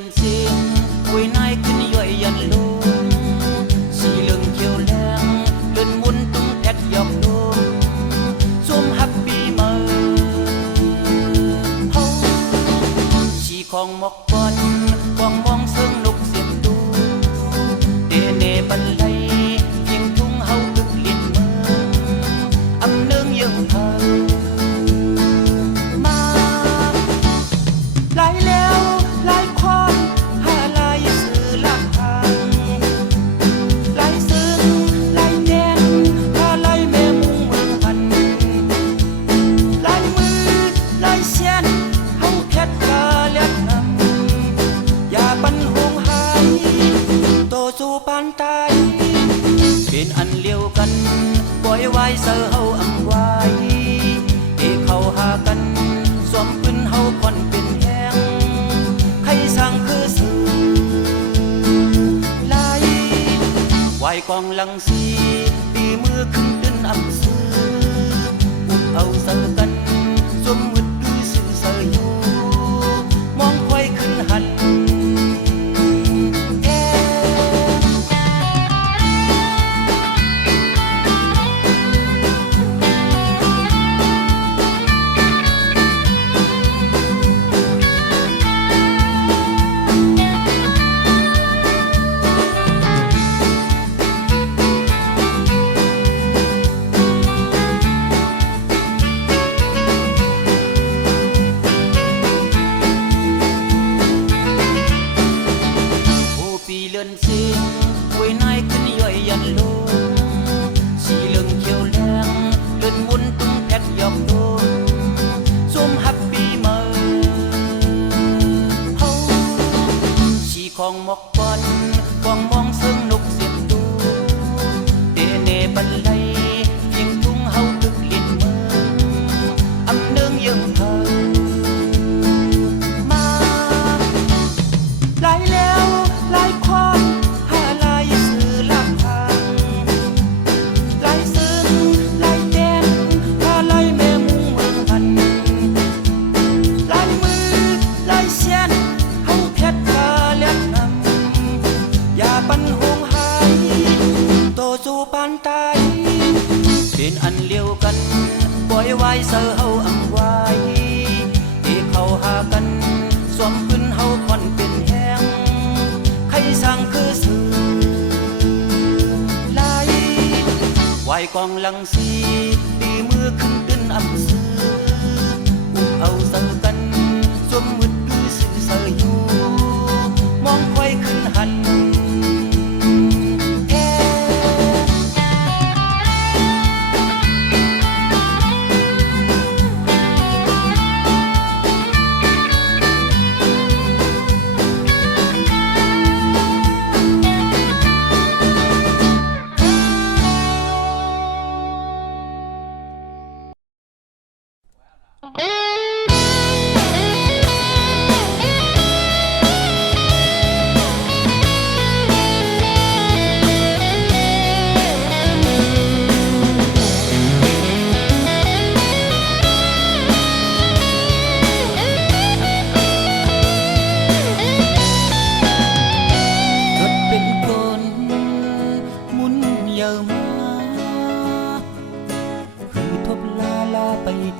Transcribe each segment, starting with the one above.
lần xin cuối nay kinh dội dần luôn xì lưng chiều leng lần muốn tung thét dọc luôn zoom happy mơ hâu chỉ còn một con quang mong sương nục diệp tu để nề bần lay phiền thung hâu cực liền mơ âm nương dương thơ mà lại leo lại khoan hà lại sự lạc hàng lại sương lại đen hà lại mê mung mơ hằn lại mưa lại sen hâu khét cả lét ngầmอย่าปันหงหายโตสู่ปานตายเป็นอันเลี้ยวกันปล่อยไว้เสือเฮาอังไว้เอเข้าหากันสวมปืนเฮาคอนเป็นแหงใครสั่งคือสื่อไล่ไหวกองลังสีตีมือขึ้นตึนอำซื้ออุ้มเอาเสือกันสวมมืดดูสื่อเสืออยู่มองควายขึ้นหันlần xin cuối nay kinh dội dần luôn xì lưng chiều leng lần muốn tung thét dọc luôn zoom happy mơ hâu chỉ còn một con quang mong sương nục diệp tu để nề bần lay phiền thung hâu cực liền mơ âm nương dương thơ mà lại leo lại khoan hà lại sự lạc hàng lại sương lại đen hà lại mê mung mơ hằn lại mưa lại sen hâu khét cả lét ngầmอย่าปันหงหายโตสู่ปานตายเป็นอันเลี้ยวกันปล่อยไว้เสือเฮาอังไว้เอเข้าหากันสวมปืนเฮาคอนเป็นแหงใครสั่งคือสื่อไล่ไหวกองลังสีตีมือขึ้นตึนอำซื้ออุ้มเอาเสือกันสวมมืดดูสื่อเสืออยู่มองควายขึ้นหัน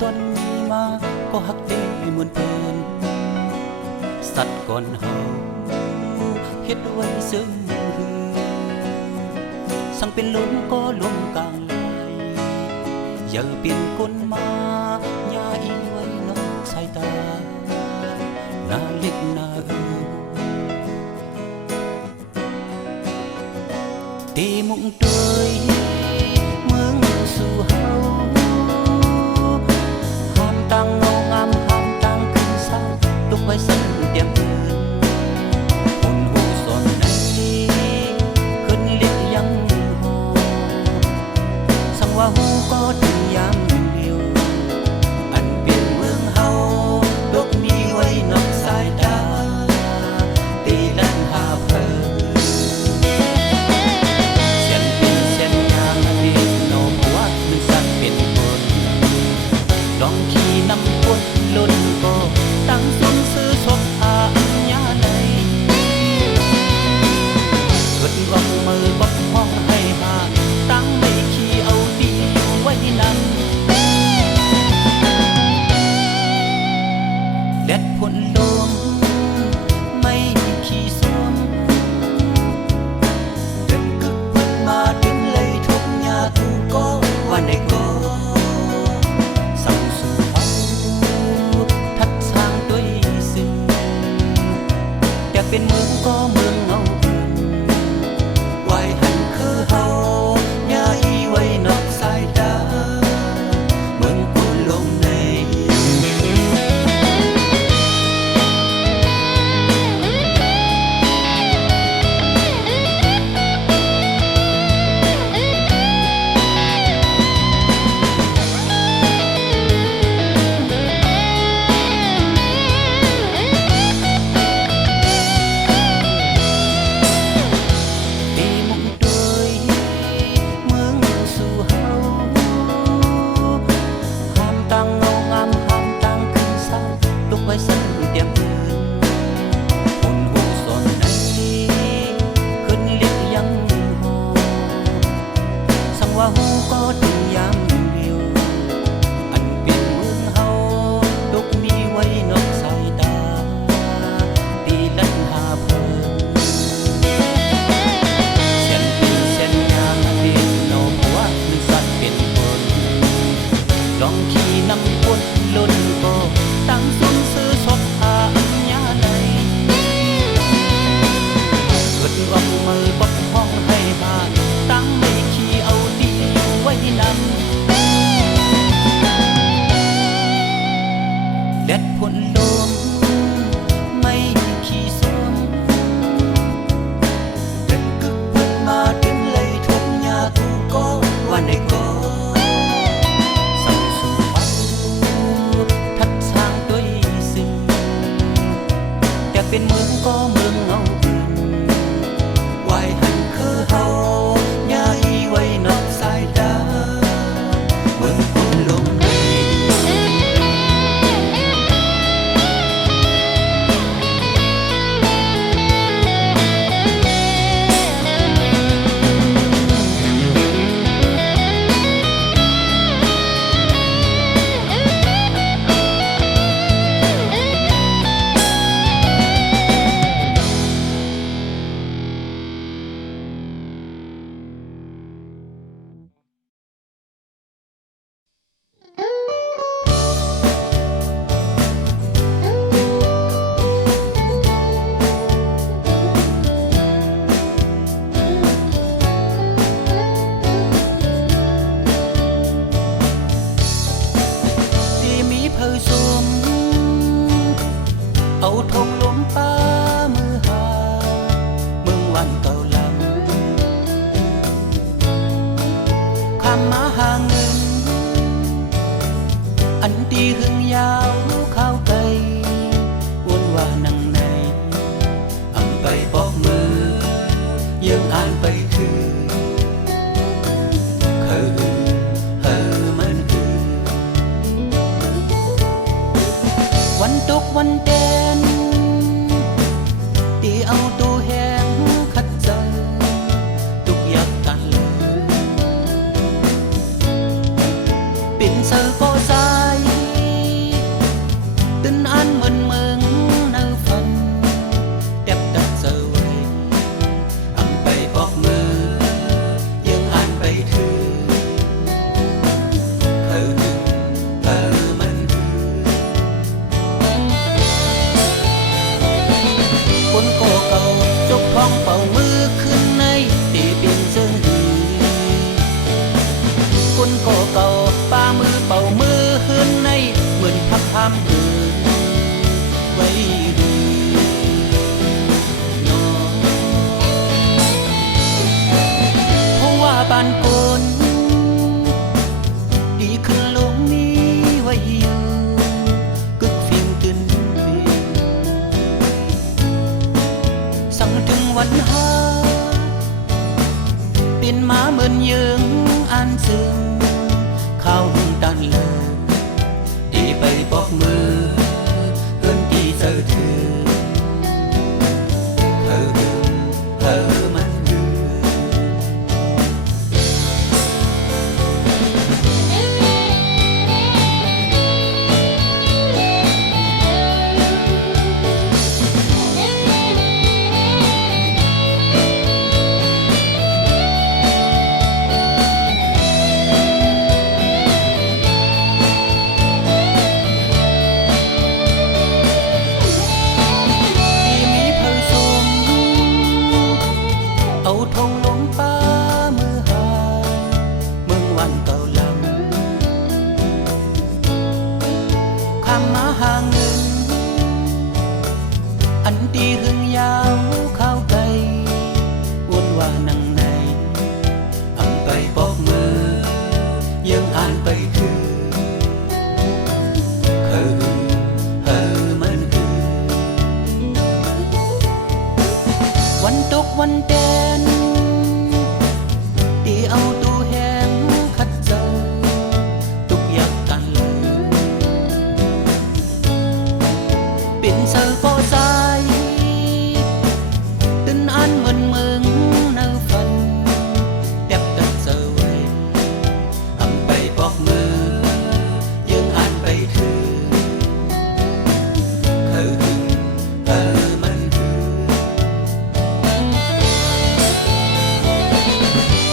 ต้นนี้มาก็ฮักเต้มวนเพลินสัตว์ก่อนเฮาเฮ็ดไว้ซึ่งหือสั่งเป็นลมก็ลมกลางไหลอย่าเปลี่ยนคนมาอย่าอีไว้นอกสายตาหน้าเล็กหน้าตีมุงตวยเมืองสู่เฮาตั้งเงางามห้ามตั้งขึ้นเศร้าลุกไว้สั่นเตรียมเดินหุ่นหูสอนในขึ้นเล็กยังหอสั่งว่าหูก็ถึงยามเดียวอันเปลี่ยนเมืองเฮาดกมีไว้นอกสายตาตีลันหาเพลินเสียนเป็นเสียน เป็นเมืองก็เมืองเงาไว้หันคือเฮาย้ายไว้นอกสายตาเมืองกูลงในลองขี่นำคนล้นก็ตั้งสุนซื้อศพหาอัญญาในเกิดวังมือปกห้องให้บ้านตั้งไม่ขี่เอาดีไว้นำแดดพ่นลมไม่ขี่สมเดินกึกเดินมาเดินเลยทุกยากูก็วันในก็เป็นเมืองก็เมืองเงาไว้หันคือเฮาย้ายไว้นอกสายตาเมืองกูลงในเอาทงลมป้ามือหาเมืองวันเก่าลำคำมาหาเงินอันตีหึงยาวข้าวไก่วนว่านังในอำไปปอกมือยังอ่านไปคือวันตกวันเด่นที่เอาตัวแหงขัดใจทุกอย่างกันเลยเป็นเสือก็สายตื่นอันเหมือนเมืองในฝันเด็บดักเสือไว้อำไปบอกมือยังอ่านไปถือคนโกเก่าจกท้องเป่ามือขึ้นในตีเป็นเสื้อคนโกเก่าป้ามือเป่ามือขึ้นในเหมือนพักทำอื่นไว้ดีน้องเพราะว่าบ้านคนดีขึ้นลงนี้ไว้อยู่กึกฟิงตื่นสั่งถึงวันหาเป็นหมาเหมือนยืงอันซึ้งเข้าตันเลยดีไปบอกมือเพื่อนที่เจอเธอมันดื้อ งยาวข้าวไก่วนว่านังในอำไปปอกมือยังอ่านไปคือมันคือวันตกวันแดนตีเอาตู้แหงคัดเจอตุกยักกันเลยเป็นเสือปอใจตื่นอ่านเหมือนมึงในฝันแทบตัดเจอไว้อำไปปอกมือยังอ่านไปถือมันคือ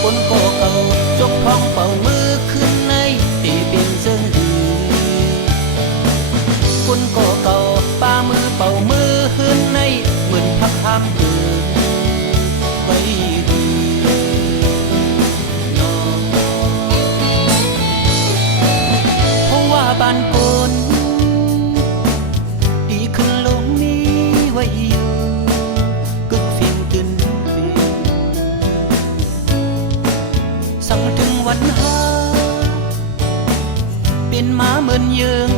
คนก่อเก่าจกท้องเป่ามือขึ้นในตีเป็นเส้นดีคนก่อเก่าป้ามือเป่ามือขึ้นในเหมือนพักห้ามคืนไว้ดีน้องเพราะว่าบ้านคนดีขึ้นลงนี้ไว้อยู่กึกฟินตื่นฟินสั่งถึงวันหาเป็นหมาเหมือนยืง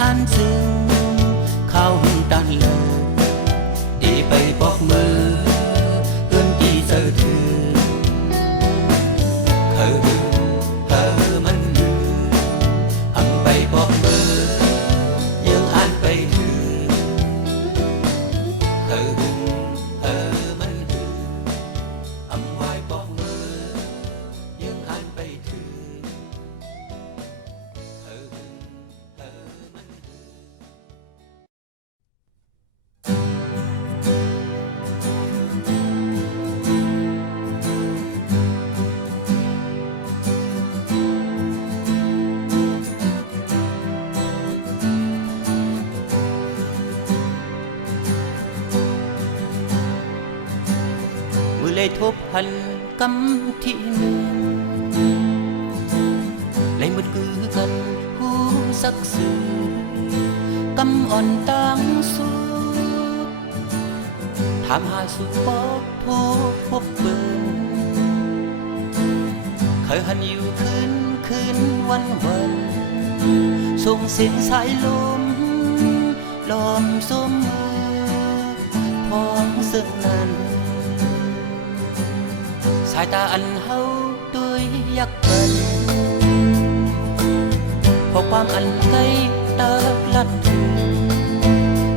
อ่านซึ้งข้าวหุ่นตันเลยดีไปบอกมือเอื้อนจีเจอถือมันลืออำไปบอกมือยังอ่านไปถือมันลืออำไว้บอกมือยังอ่านไปถือมันลือมือเลยทบหันกำที่หนึ่งเลยมืดคือกันหูสักสื่อกำอ่อนตั้งสู้ถามหาสุปอกผู้พบเบิ่งเคยหันอยู่คืนวันส่งเสียงสายลมล้อมสมมือพองซึ่งนั้นสายตาอันเฮาด้วยยักกันพอความอันไกลตาลัดถึง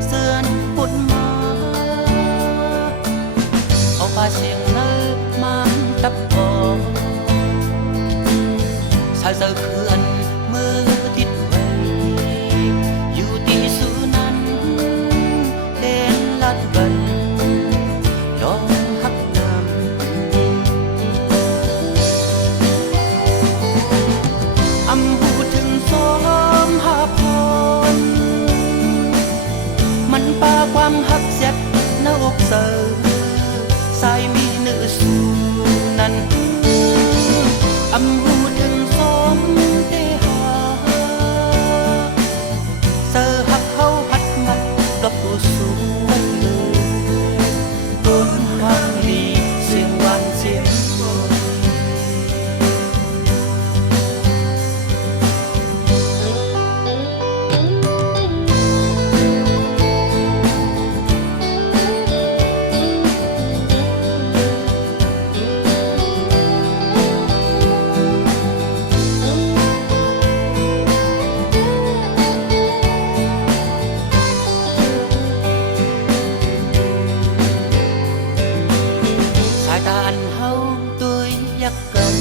เสื่อนปุ่นมาเอาปาเสียงเนื้อมันตับพอสายเสือคืออันมือติดไว้อยู่ที่สูนั้นเด่นลัดบันลองหักน้ำอำหูถึงสองหาพรมันปาความหักเสียดหน้าอกเสือสายมีเนื้อสูนั้นอำหูถึงสองเตหาเสือหักเขาหัดมัดดอกตัวสูงต้นหักดีเสียงหวานเสียงบนสายตาอันเฮาด้วยยักกัน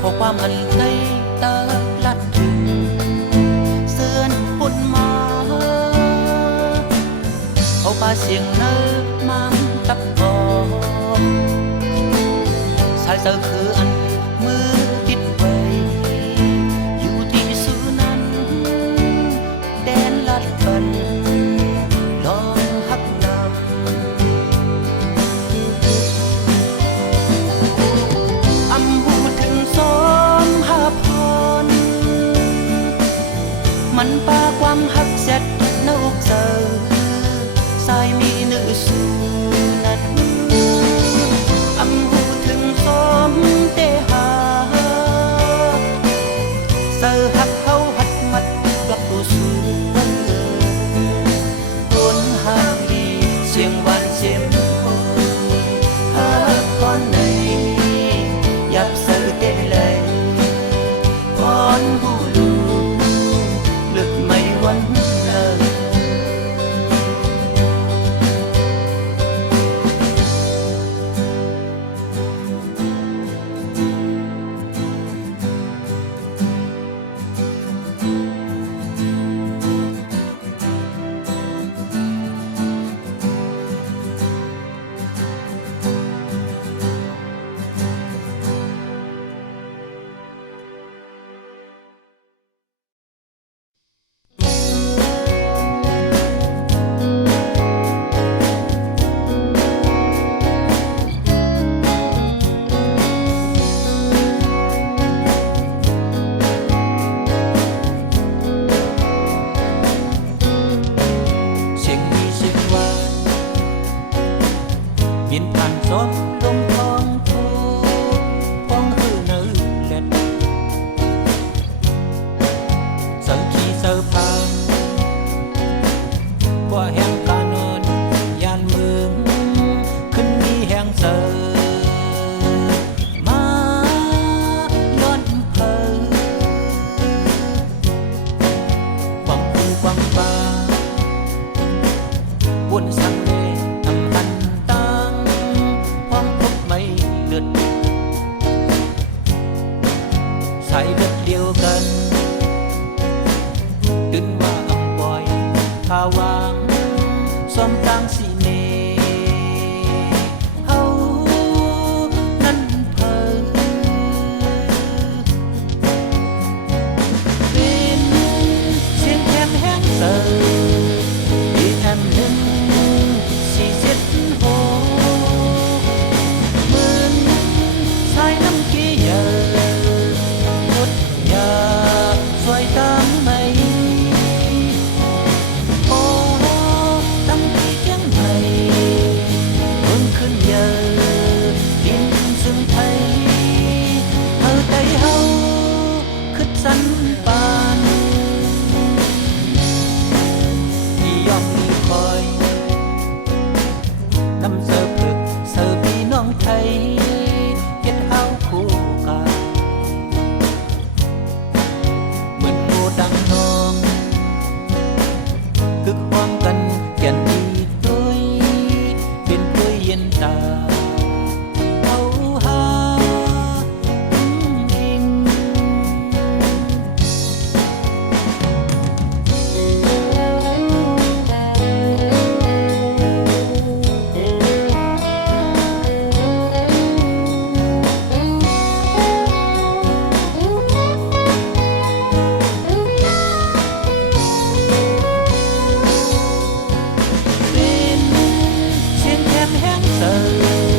ขอความอันไกลตาลัดถึงเสื่อนปุ่นมาเอาปาเสียงเนื้อมันตับพอสายเสือคืออันมือติดไว้อยู่ที่สูนั้นแดนลัดบันลองหักน้ำอำหูถึงสองหาพรมันปาความหักเสร็จหน้าอกเสือ สายมีเนื้อสู่นั้นอำหูถึงสมเตหาเสือหักเขาหัดมัดกลับดูสู่วันเดิมคนหักดีเสียงหวานเสียงหักก่อนในยับเสือเต้นเลยก่อนหูลูเลือกไม่วันเลย บินผ่านซอกลมทองทูพองหือเนื้อเล็ดเสือขี่เสือพางกว่าแห่งกานอนยานเมืองขึ้นมีแห่งเสือมาย้อนเพอกวางคูกวางฟ้าวนสังสายเลือดเดียวกันดึงว่าอำปอยภาวางซ้อมกลางสีเนเฮานั้นเพอเป็นเสียงแคนแห้งเสืออีแอมหนึ่งสี่เจ็ดโหมืนสายน้ำกี้เยอะสวยตามไหมโอ้ตั้งที่เชียงใหม่เพิ่งขึ้นเยอะดินซึ่งไทยเฮาใจเฮาขึ้นสันปานที่ยอมมีคอยนำเสิร์ฟลึกเสิร์ฟพี่น้องไทยเฮ็ดเฮาคู่กันดังน้องคึกความกันแก่นดีด้วยเป็นด้วยเย็นตาเอาหาอิงเสือ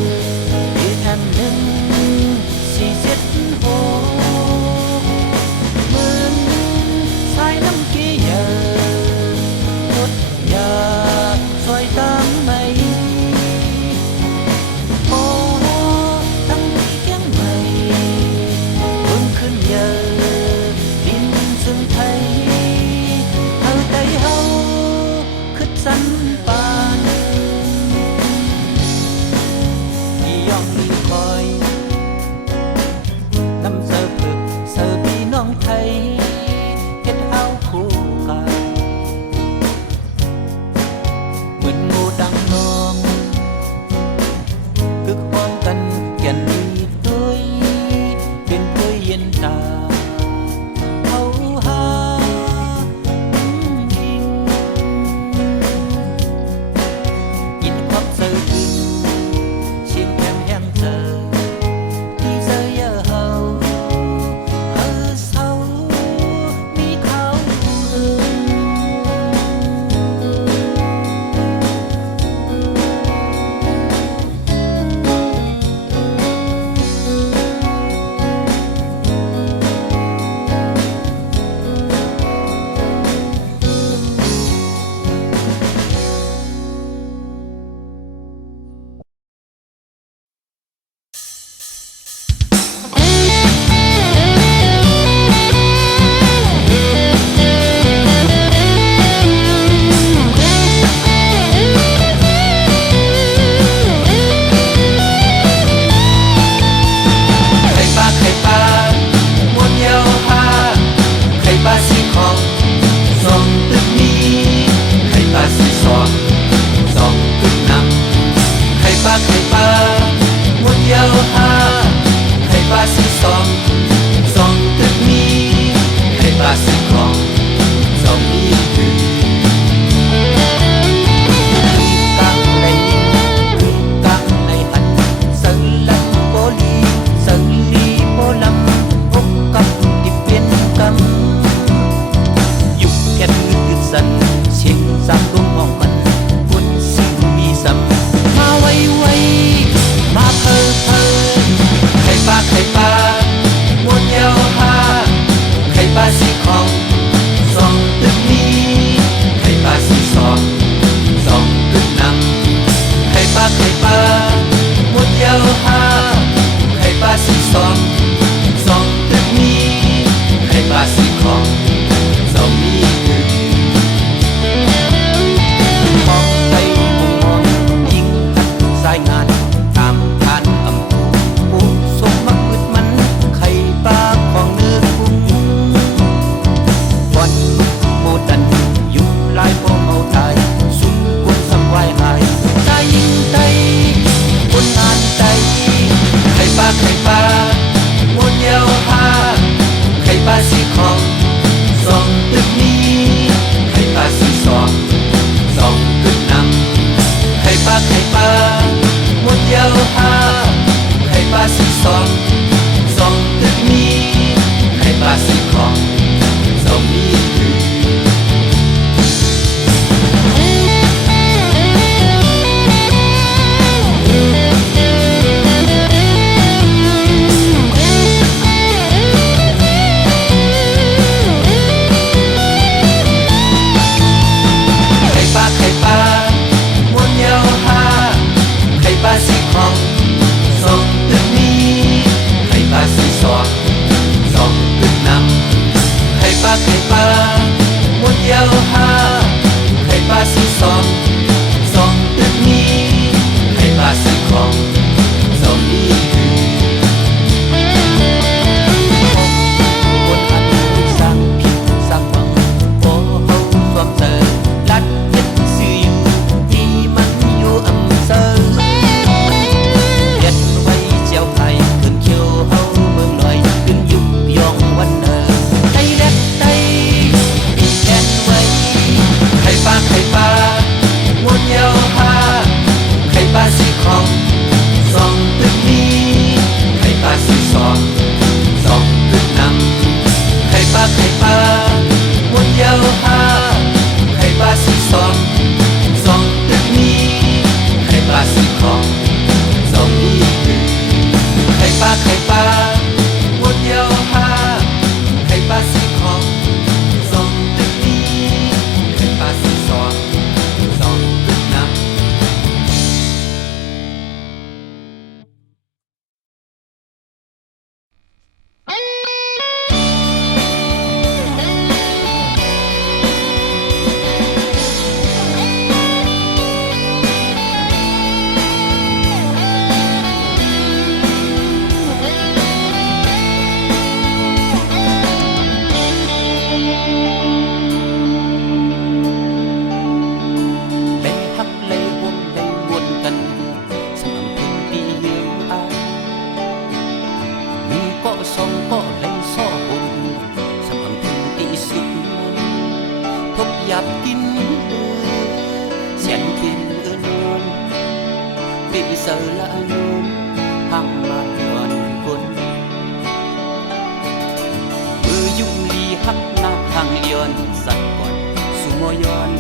ปีเสละนุ่มหังมาย้อนคนมือยุ่งลีหักหน้าทางเลียนสัตว์ก่อนสุโมย้อน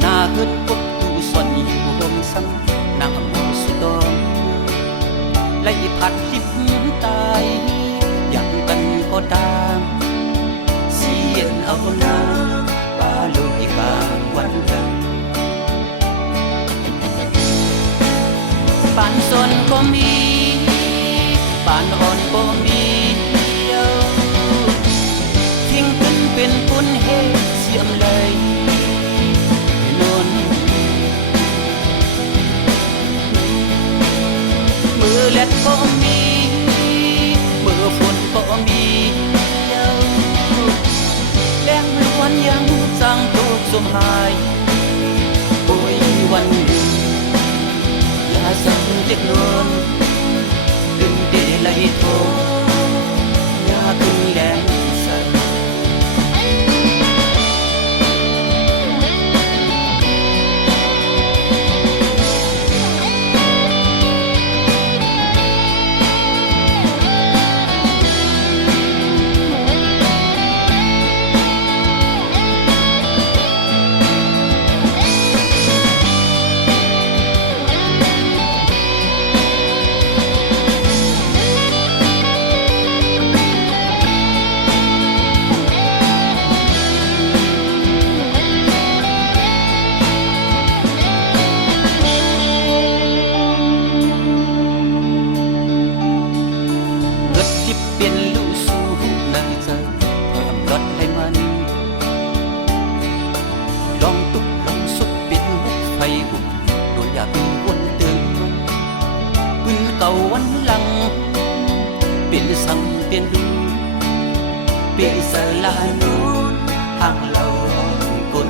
หน้าเกิดปดตูสอนอยู่หมสังนางโมสุตองไล่พัดลิบตายอย่างกันก็ตามเสียนเอาหน้าปาโลกกลางวันกันปานสนก็มีปานอ่อนก็มีทิ้งขึ้นเป็นปุ้นเฮเสียมเลยนนมือเล็ดก็มีมือฝนก็มีแรงล้วนยังสร้างทุกสมหายโอ้ยวันหนึ่งอย่าสั่งเล็กนนขึ้นเดลัยโทอย่าขึ้นแรงสั่นวันหลังเป็นสังเป็นดูเป็นสลานูนทางเราคน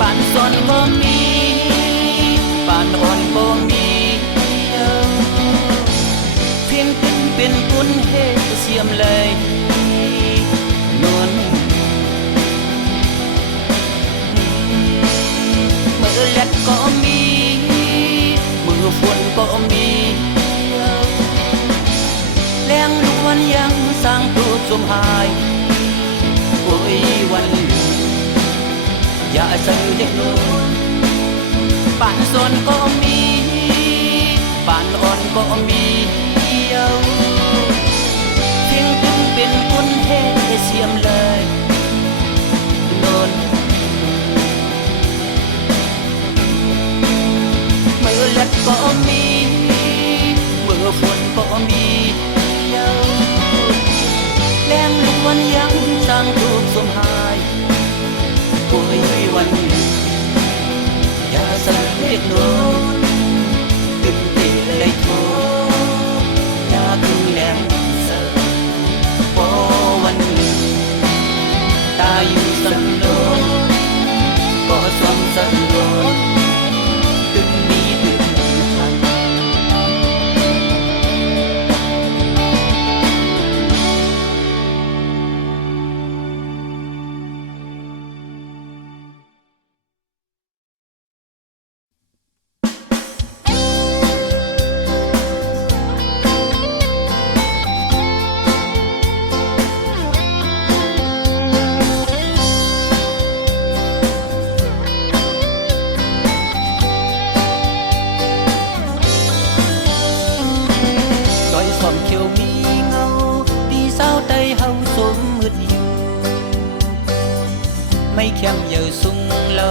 ปานสอนก็มีปานอ่อนก็มีเพียงขึ้นเป็นปุ้นเฮเสียมเลยนวลมือเล็ดก็มีมือฝนก็มีแรงล้วนยังสร้างตัวสมหายโอ้ยวันอย่าเสื่อเล็กน้อยปานสนก็มีปานอ่อนก็มีเพียงถึงเป็นคนเฮเสียมเลยนนมือเล็ดก็มีมือฝนก็มีแรงล้วนยังสร้างทุกสมหายโอ้ยวันอย่าสั่งเรียกน้องตึกตีเลยโทอย่าคึงแรงเสือพอวันตาอยู่สันโดษก็สวมสันโดษตึงนี้ตึงทันความเขียวมีเงาตีเศร้าใจเฮาสมมืดอยู่ไม่เข้มเยาสุงเหลา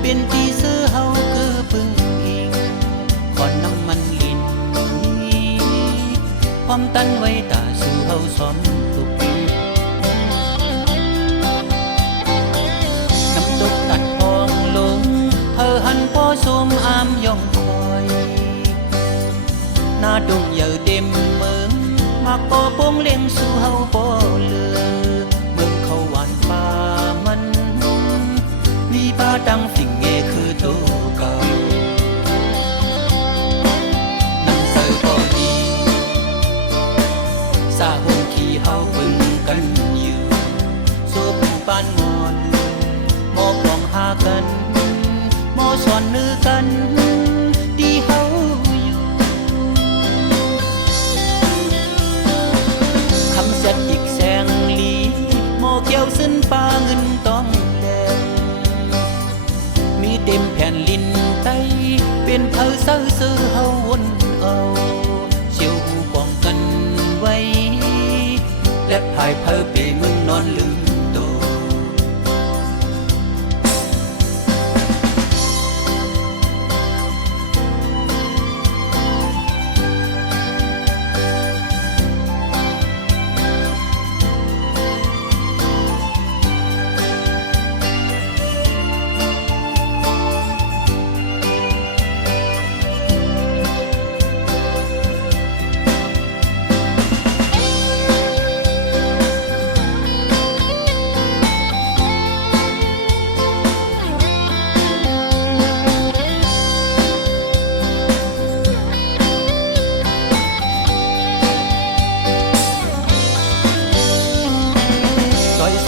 เป็นที่ซื้อเฮาคือพึ่งอิงขอนน้ำมันลิ้นความตันไว้ตาสู่เฮาสอมทุกน้ำตกตัดพองลงเธอหันพอสมอามย่องคอยหน้าดงเยอะเต็มเมืองมาก่อโป้งเลี้ยงสู่เฮาบ่เลือเมืองเขาหวานป่ามันมีป่าดังสิ่งเงคือโตเก่านั่งเสือก็ดีสาหงที่เฮาพึ่งกันอยู่สู้ผู้บ้านมอนมอบ กันที่เฮาอยู่คำเสร็จอีกแสงลีหม้อแก้วสิ้นปลาเงินต้องแลงมีเต็มแผ่นลินไตเป็นเผาเศร้าซื้อเฮาวนเอาเชียวหูป้องกันไว้และพายเพอไปมึงนอนลืมโต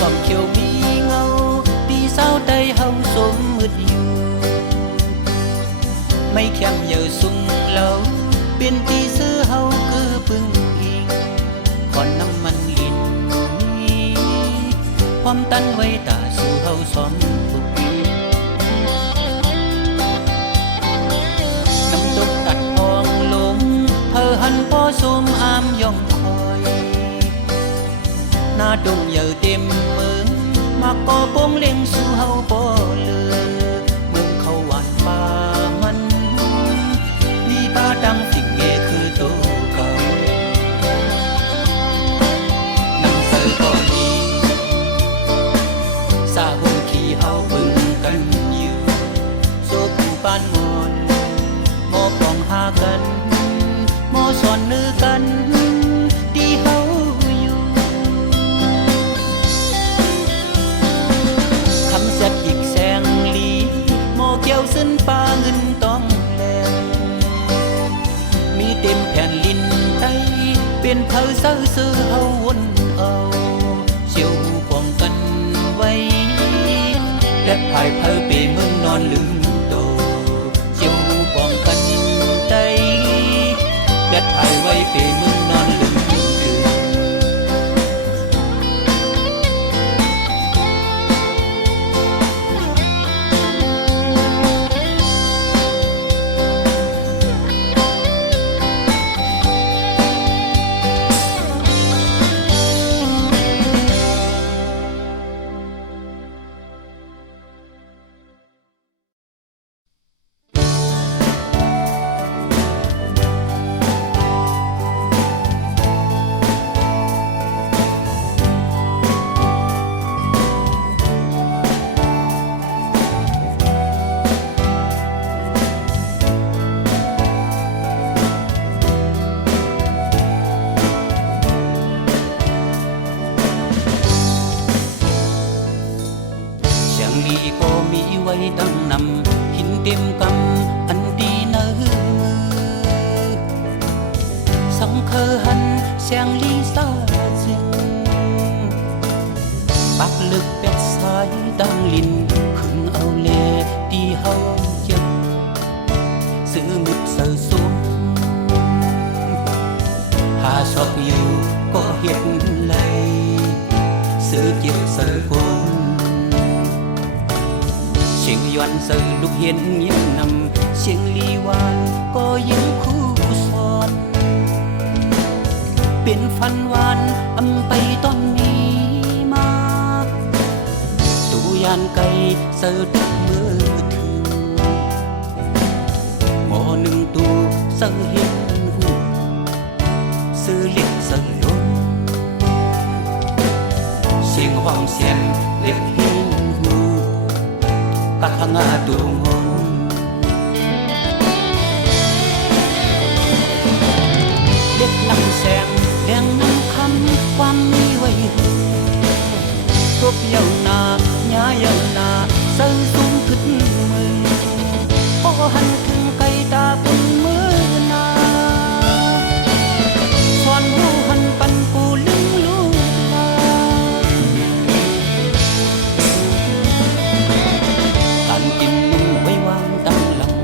ส่อมเขียวมีเงาตีเศร้าใดเฮาสมมืดอยู่ไม่แคมเยาสุงเหลาเป็นตีซื้อเฮาคือพึ่งพิงขอนน้ำมันลินความตันไว้ตาสู่เฮาสอมทุกน้ำตกตัดพองลงเพอหันพ่อสมอามย่องคอยหน้าดงเหยาเต็มเมืองมาก่อโป้งเล็งสู่เฮาบ่เลือเมืองเขาหวานป่ามันมีป่าดังสิ่งเงคือโตเก่าน้ำเสือก็มีสาบุญขี่เฮาเบิ่งกันอยู่โซกูปานมอนหมอปองหากันหมอสอนนือกันที่เฮาอีกแสงลีหม้อแก้วสิ้นปลาเงินต้องแลงมีเต็มแผ่นลินไตเป็นเผาเศร้าซื้อเฮาวนเอาเชียวหูป้องกันไว้และพายเพอไปเมืองนอนลืมโตเชียวหูป้องกันไตและพายไว้ไปเมืองนอนลืมไว้ตั้งนำหินเต็มกำอันดีเนื้อมือสังเคอหันแสงลีซาจึงปักลึกเป็ดสายดังลินขึ้นเอาเลดีเฮาเย็บซื้อมุดเสือสมหาชอบอยู่ก็เห็นเลยซื้อเก็บเสือคมเสียงยวนเสือลูกเห็นยิ้มนำเสียงลีวานก็ยิ้มคู่สอนเป็นฟันหวานอำไปตอนนี้มาตูยานไก่เสือทุกมือถึงหมอหนึ่งตูเสือเห็นหูเสือเล็กเสือล้นเสียงห้องเสียงเล็กเห็นหูกะทางาตูงงเด็กนำแสงแดงนำคำความมีไว้ทบเยาวนาหญ้าเยาวนาเสือสูงขึ้นมือพอหันถึงไก่ตาบนมือนาสอนหูหันปันปูลึงลูกลาการกินนุ่งไว้วางตั้งหลัง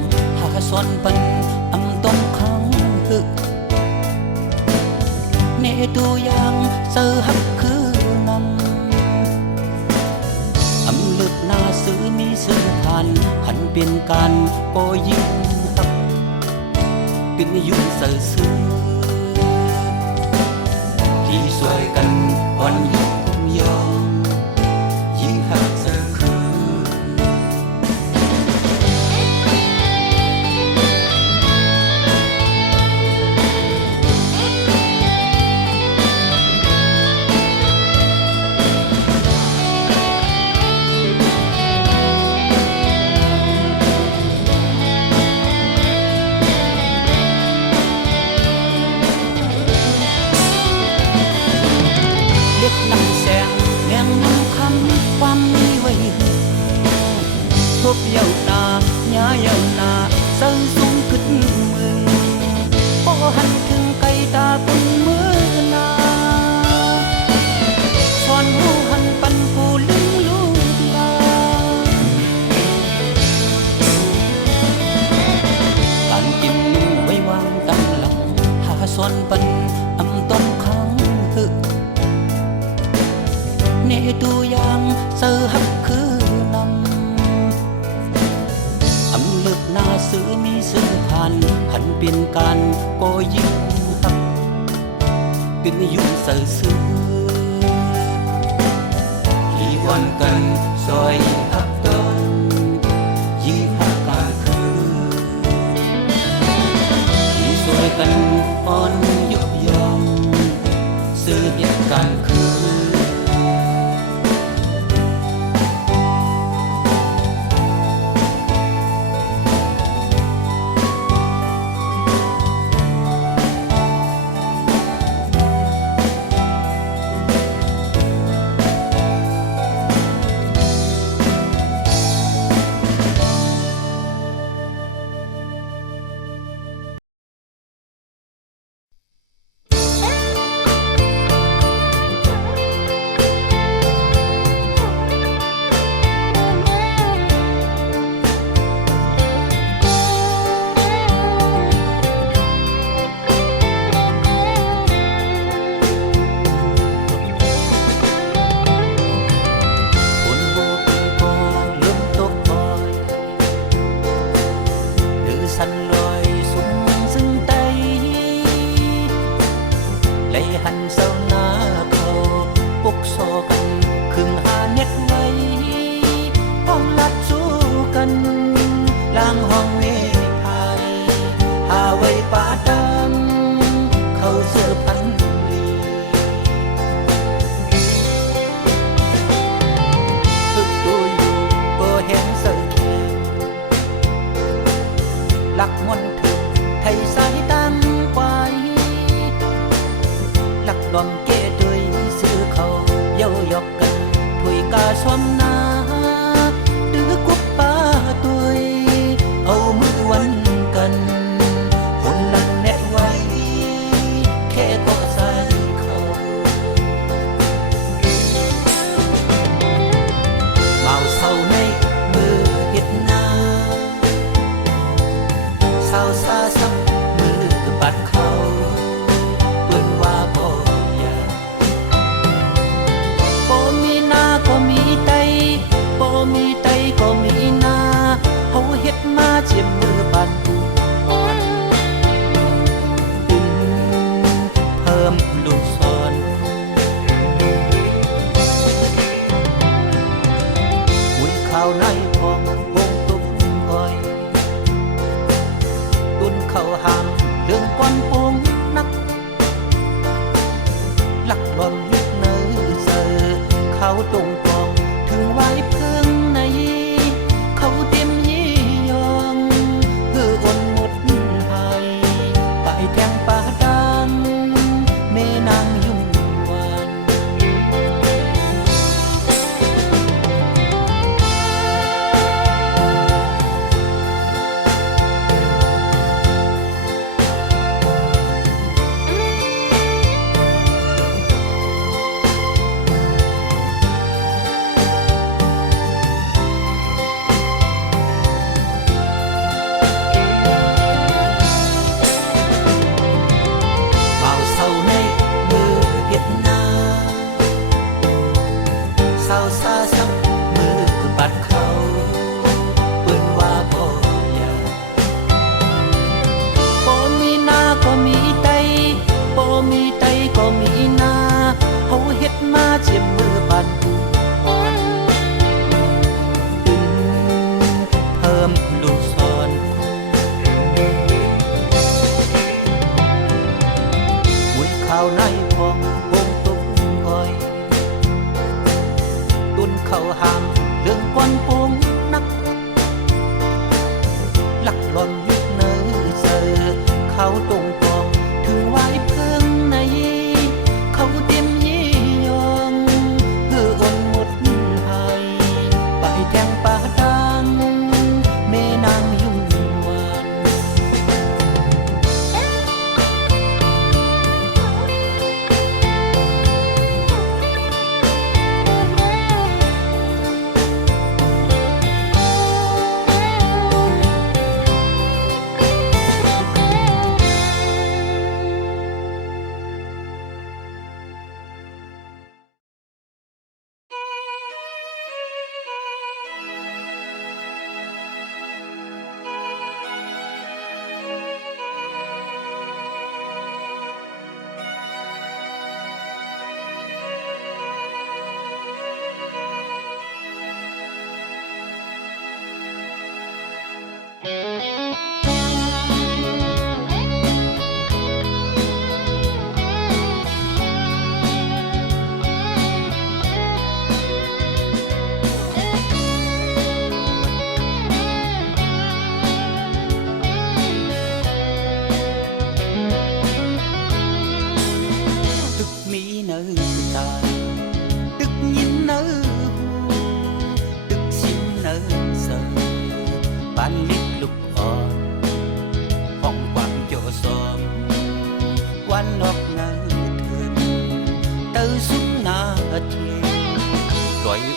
เป็นการก็ยิ่งหักเป็นยุ่งเสือซื้อที่สวยกันอ่อนยิ่งยอมยิ่งหักเสือคือเด็กนั่งแสงแมงน้ำคำความมีไว้ทบเยาหน้าหญ้าเยาหน้าเสิร์สูงขึ้นมึงพอหันถึงไกลตาคนมือนาสอนหูหันปันผู้ลึงลูกลาการกินนุ่งไว้วางตั้งหลังหาสอนปันอำต้นค้างฮึเนดูอย่างเสือหักคือนำอำเลิกหน้าซื้อมีซื้อผ่านหันเปลี่ยนการก็ยิ่งหักเป็นยุ่งเสือซื้อที่วันกันซอยหักต้นยิ่งหักการคือที่สวยกันอ่อนยุบยอมซื้อเหตุการณ์คือหันเศร้าหน้าเขาปกโซกันครึ่งหาเน็ดไว้ห้องลัดสู้กันล้างห้องเมพายหาไว้ป่าดังเขาเสื้อพันลีฝึกตัวอยู่ก็เห็นเสือแค่หลักมนถึงไทยสายตั้งไว้ลักดอมเกด้วยซื้อเขาเย้ายอกกันถวยกาชมนาดื้อกุบป้าตุยเอามือวันกันคนลังแน่ไว้แค่ก็ใส่เขาเมาเศร้าในมือเฮ็ดนาเศร้าซาซ้ำมือบัดเขาก็มีนาเขาเฮ็ดมาเจ็บมือปานปูอ่อนเพิ่มลูกศรหุยข้าวในพองวงตุ้มอ้อยตุนเข้าหามเรื่องก้อนปงนักลักลอมยึดเนื้อเสือเขาตรงกองถึงไว้เพิ่งเขาเต็มยี่ยองคืออ่อนหมดหายไปแทงป่าดังแม่นางยุ่งวาน เขาหามเรื่องก้อนปุงนักหลักหล่อนยุกเนอเสอเขาตรงกองถึงไว้เพิ่งในเขาเตรียมยี่ยองเพื่ออ่อนหมดหายไปแทงป่าดังแม่นางยุ่งวัน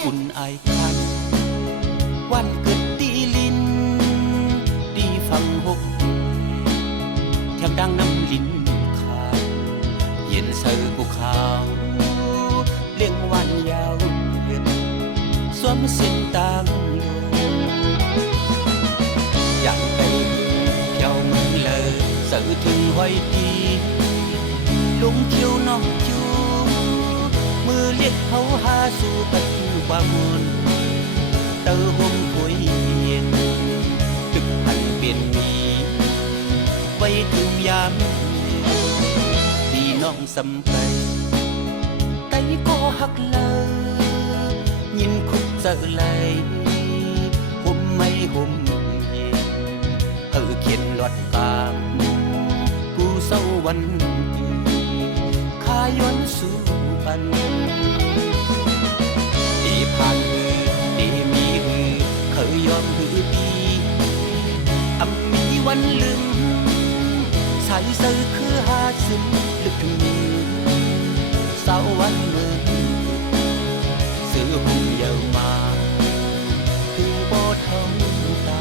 อุ่นไอคันวันเกิดตีลินดีฟังหกแถมดังน้ำลินขาดเย็นเสือภูเขาเลี้ยงวันยาวเย็นสวมสิ้นตางอยากไปเที่ยวเมืองเลยเสือถึงไว้ดีลุงคิวนอกจูมือเรียกเขาหาสู่เป็นความมนเตอห่มคุยเย็นตึกพันเปลี่ยนมีไว้ถึงยามพี่น้องสำไปไตก็หักเลยยินคุกเจอเลยห่มไม่ห่มเย็นเขียนหลอดกามกูเศร้าวันดีข้าย้อนสู่ปันดีผ่านมือดีมีมือเคยยอมหือดีมีวันลืมสายเสือคือหาซึมลึกถึงมือสาววันมือซื้อหุ่นยาวมาถึงบ่เท่าตา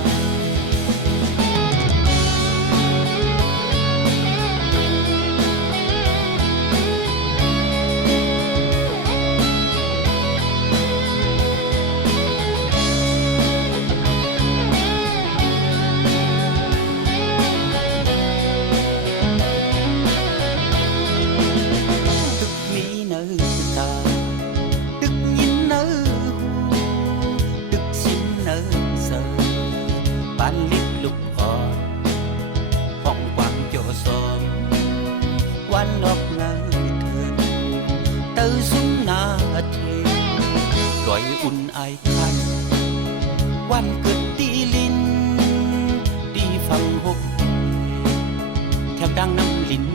อุ่นไอคันวันเกิดตีลินดีฟังหกแถมดังน้ำลิน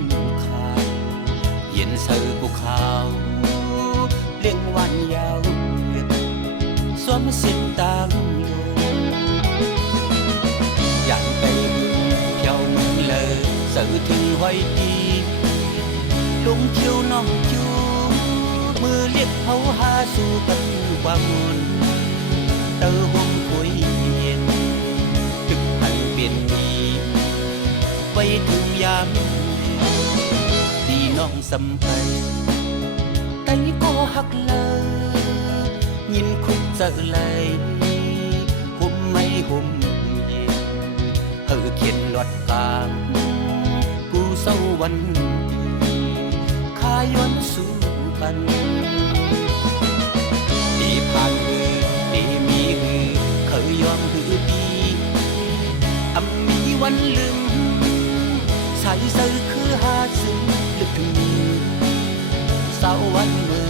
ขาดเย็นเสือภูเขาเลี้ยงวันยาวเย็นสวมสิ้นตางอยากไปเที่ยวเมืองเลยเสือถึงไว้ดีลุงคิวน้องจูมือเรียกเขาหาสู่กันความมนเตอห่มคุยเย็นตึกพันเปลี่ยนมีไว้ถึงยามพี่น้องสำไปไตก็หักเลยยินคุกเจอเลยห่มไม่ห่มเย็นเขียนหลอดกลางกูเศร้าวันดีข้าย้อนสู่ปันดีผ่านมือดีมีมือเคยยอมหือดีมีวันลืมสายเสือคือหาซึมลึกถึงมือสาววันมือ